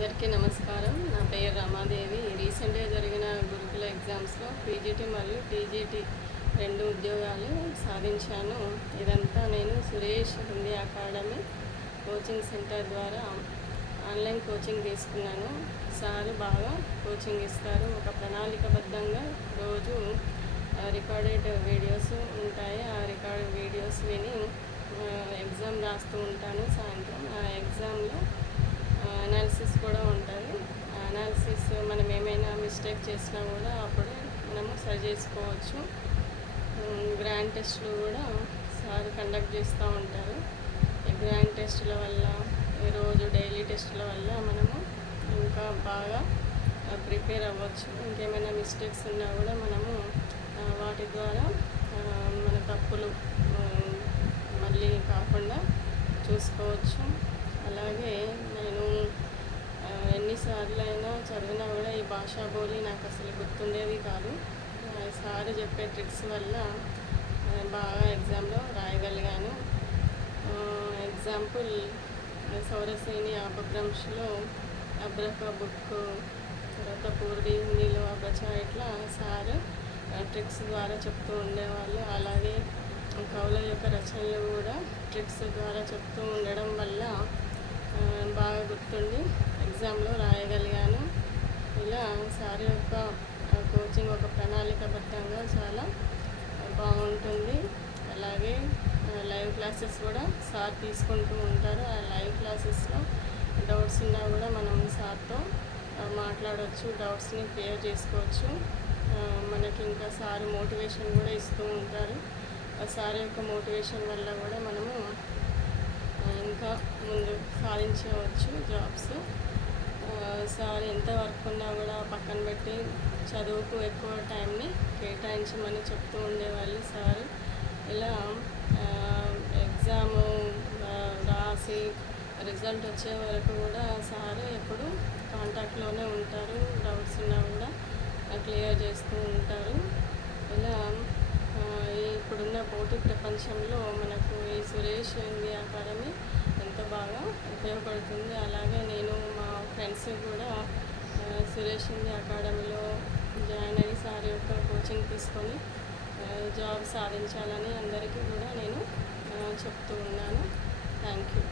అందరికీ నమస్కారం. నా పేరు రమాదేవి. రీసెంట్గా జరిగిన గురుకుల ఎగ్జామ్స్లో పీజీటీ మరియు టీజీటీ రెండు ఉద్యోగాలు సాధించాను. ఇదంతా నేను Suresh Hindi academy coaching centre ద్వారా ఆన్లైన్ కోచింగ్ తీసుకున్నాను. సార్ బాగా కోచింగ్ ఇస్తారు. ఒక ప్రణాళికబద్ధంగా రోజు రికార్డెడ్ వీడియోస్ ఉంటాయి. ఆ రికార్డెడ్ వీడియోస్ విని ఎగ్జామ్ రాస్తూ ఉంటాను సాయంత్రం. ఆ ఎగ్జామ్లో అనాలిసిస్ కూడా ఉంటుంది. అనాలిసిస్ మనం ఏమైనా మిస్టేక్ చేసినా కూడా అప్పుడు మనము సరి చేసుకోవచ్చు. గ్రాండ్ టెస్ట్లు కూడా సార్ కండక్ట్ చేస్తూ ఉంటారు. ఈ గ్రాండ్ టెస్టుల వల్ల ఈరోజు డైలీ టెస్టుల వల్ల మనము ఇంకా బాగా ప్రిపేర్ అవ్వచ్చు. ఇంకేమైనా మిస్టేక్స్ ఉన్నా కూడా మనము వాటి ద్వారా మన తప్పులు మళ్ళీ కాకుండా చూసుకోవచ్చు. అలాగే నేను సార్లు అయినా చదివినా కూడా ఈ భాషా బోలి నాకు అసలు గుర్తుండేది కాదు. ఆ, సార్ చెప్పే ట్రిక్స్ వల్ల బాగా ఎగ్జామ్లో రాయగలిగాను. ఎగ్జాంపుల్ సౌరసేని అపభ్రంశలో అబ్రహ బుక్ తర్వాత పూర్వీ హిందీలో అబ్రచ ఇట్లా సార్ ట్రిక్స్ ద్వారా చెప్తూ ఉండేవాళ్ళు. అలాగే కవుల యొక్క రచనలు కూడా ట్రిక్స్ ద్వారా చెప్తూ ఉండడం వల్ల బాగా గుర్తుండి ఎగ్జామ్లో రాయగలిగాను. ఇలా సార్ యొక్క కోచింగ్ ఒక ప్రణాళికబద్ధంగా చాలా బాగుంటుంది. అలాగే లైవ్ క్లాసెస్ కూడా సార్ తీసుకుంటూ ఉంటారు. ఆ లైవ్ క్లాసెస్లో డౌట్స్ ఉన్నా కూడా మనం సార్తో మాట్లాడవచ్చు డౌట్స్ని క్లియర్ చేసుకోవచ్చు. మనకి ఇంకా సార్ మోటివేషన్ కూడా ఇస్తూ ఉంటారు. ఆ సార్ యొక్క మోటివేషన్ వల్ల కూడా మనము ఇంకా సాధించవచ్చు జాబ్స్ సార్ ఎంత వర్క్ ఉన్నా కూడా పక్కన పెట్టి చదువుకు ఎక్కువ టైంని కేటాయించమని చెప్తూ ఉండేవాళ్ళు సార్. ఇలా ఎగ్జామ్ రాసి రిజల్ట్ వచ్చే వరకు కూడా సార్ ఎప్పుడు కాంటాక్ట్లోనే ఉంటారు. డౌట్స్ ఉన్నా కూడా క్లియర్ చేస్తూ ఉంటారు. ఇలా ఇప్పుడున్న పోటీ ప్రపంచంలో మనకు ఈ సురేష్ ఇండియా అకాడమీ ఎంతో బాగా ఉపయోగపడుతుంది. అలాగే నేను మా ఫ్రెండ్స్ కూడా సురేష్ హిందీ అకాడమీలో జాయిన్ అయ్యి సార్ యొక్క కోచింగ్ తీసుకొని జాబ్ సాధించాలని అందరికీ కూడా నేను చెప్తూ ఉన్నాను. Thank you